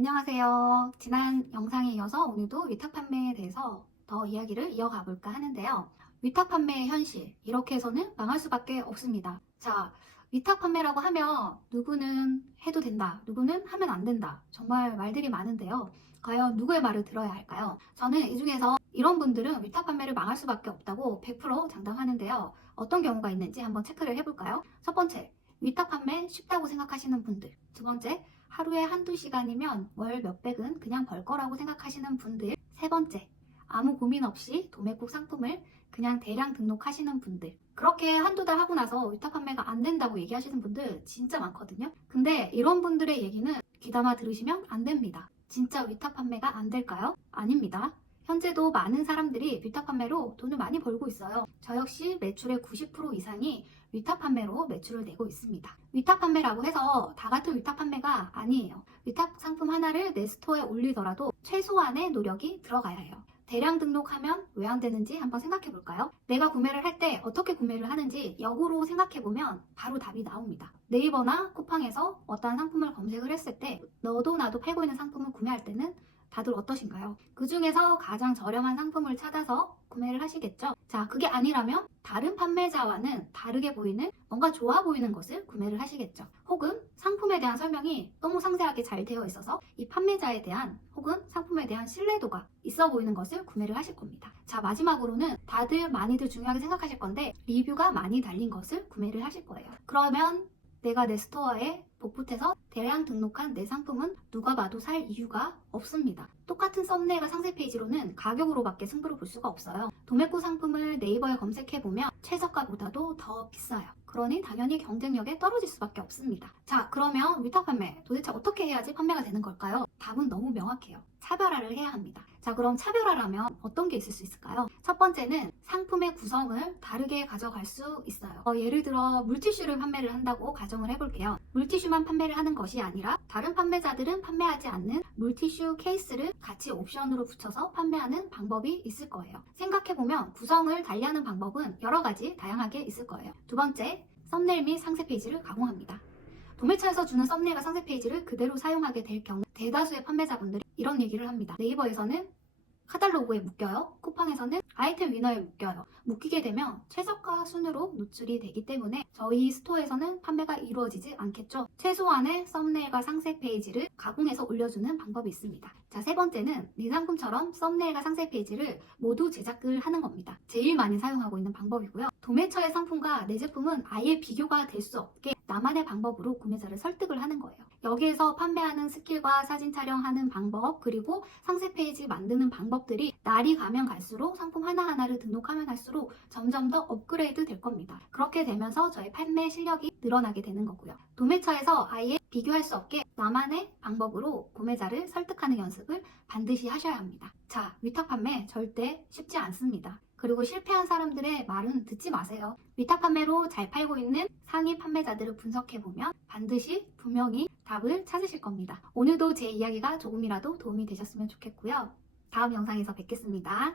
안녕하세요. 지난 영상에 이어서 오늘도 위탁 판매에 대해서 더 이야기를 이어가 볼까 하는데요. 위탁 판매의 현실, 이렇게 해서는 망할 수밖에 없습니다. 자, 위탁 판매라고 하면 누구는 해도 된다, 누구는 하면 안 된다. 정말 말들이 많은데요. 과연 누구의 말을 들어야 할까요? 저는 이 중에서 이런 분들은 위탁 판매를 망할 수밖에 없다고 100% 장담하는데요. 어떤 경우가 있는지 한번 체크를 해볼까요? 첫 번째, 위탁 판매 쉽다고 생각하시는 분들. 두 번째, 하루에 한두 시간이면 월 몇백은 그냥 벌 거라고 생각하시는 분들. 세 번째, 아무 고민 없이 도매국 상품을 그냥 대량 등록하시는 분들. 그렇게 한두 달 하고 나서 위탁 판매가 안 된다고 얘기하시는 분들 진짜 많거든요. 근데 이런 분들의 얘기는 귀담아 들으시면 안 됩니다. 진짜 위탁 판매가 안 될까요? 아닙니다. 현재도 많은 사람들이 위탁 판매로 돈을 많이 벌고 있어요. 저 역시 매출의 90% 이상이 위탁 판매로 매출을 내고 있습니다. 위탁 판매라고 해서 다 같은 위탁 판매가 아니에요. 위탁 상품 하나를 내 스토어에 올리더라도 최소한의 노력이 들어가야 해요. 대량 등록하면 왜 안 되는지 한번 생각해 볼까요? 내가 구매를 할 때 어떻게 구매를 하는지 역으로 생각해 보면 바로 답이 나옵니다. 네이버나 쿠팡에서 어떠한 상품을 검색을 했을 때 너도 나도 팔고 있는 상품을 구매할 때는 다들 어떠신가요? 그 중에서 가장 저렴한 상품을 찾아서 구매를 하시겠죠? 자, 그게 아니라면 다른 판매자와는 다르게 보이는 뭔가 좋아 보이는 것을 구매를 하시겠죠. 혹은 상품에 대한 설명이 너무 상세하게 잘 되어 있어서 이 판매자에 대한 혹은 상품에 대한 신뢰도가 있어 보이는 것을 구매를 하실 겁니다. 자, 마지막으로는 다들 많이들 중요하게 생각하실 건데 리뷰가 많이 달린 것을 구매를 하실 거예요. 그러면 내가 내 스토어에 복붙해서 대량 등록한 내 상품은 누가 봐도 살 이유가 없습니다. 똑같은 썸네일과 상세 페이지로는 가격으로밖에 승부를 볼 수가 없어요. 도매구 상품을 네이버에 검색해보면 최저가보다도 더 비싸요. 그러니 당연히 경쟁력에 떨어질 수밖에 없습니다. 자, 그러면 위탁 판매 도대체 어떻게 해야지 판매가 되는 걸까요? 답은 너무 명확해요. 차별화를 해야 합니다. 자, 그럼 차별화라면 어떤 게 있을 수 있을까요? 첫 번째는 상품의 구성을 다르게 가져갈 수 있어요. 예를 들어 물티슈를 판매를 한다고 가정을 해볼게요. 물티슈만 판매를 하는 것이 아니라 다른 판매자들은 판매하지 않는 물티슈 케이스를 같이 옵션으로 붙여서 판매하는 방법이 있을 거예요. 생각해보면 구성을 달리하는 방법은 여러 가지 다양하게 있을 거예요. 두 번째, 썸네일 및 상세 페이지를 가공합니다. 도매처에서 주는 썸네일과 상세 페이지를 그대로 사용하게 될 경우 대다수의 판매자분들이 이런 얘기를 합니다. 네이버에서는 카탈로그에 묶여요. 쿠팡에서는 아이템 위너에 묶여요. 묶이게 되면 최저가 순으로 노출이 되기 때문에 저희 스토어에서는 판매가 이루어지지 않겠죠. 최소한의 썸네일과 상세 페이지를 가공해서 올려주는 방법이 있습니다. 자, 세 번째는 네 상품처럼 썸네일과 상세 페이지를 모두 제작을 하는 겁니다. 제일 많이 사용하고 있는 방법이고요. 도매처의 상품과 내 제품은 아예 비교가 될 수 없게 나만의 방법으로 구매자를 설득을 하는 거예요. 여기에서 판매하는 스킬과 사진 촬영하는 방법, 그리고 상세 페이지 만드는 방법들이 날이 가면 갈수록 상품 하나하나를 등록하면 할수록 점점 더 업그레이드 될 겁니다. 그렇게 되면서 저희 판매 실력이 늘어나게 되는 거고요. 도매처에서 아예 비교할 수 없게 나만의 방법으로 구매자를 설득하는 연습을 반드시 하셔야 합니다. 자, 위탁 판매 절대 쉽지 않습니다. 그리고 실패한 사람들의 말은 듣지 마세요. 위탁 판매로 잘 팔고 있는 상위 판매자들을 분석해보면 반드시 분명히 답을 찾으실 겁니다. 오늘도 제 이야기가 조금이라도 도움이 되셨으면 좋겠고요. 다음 영상에서 뵙겠습니다.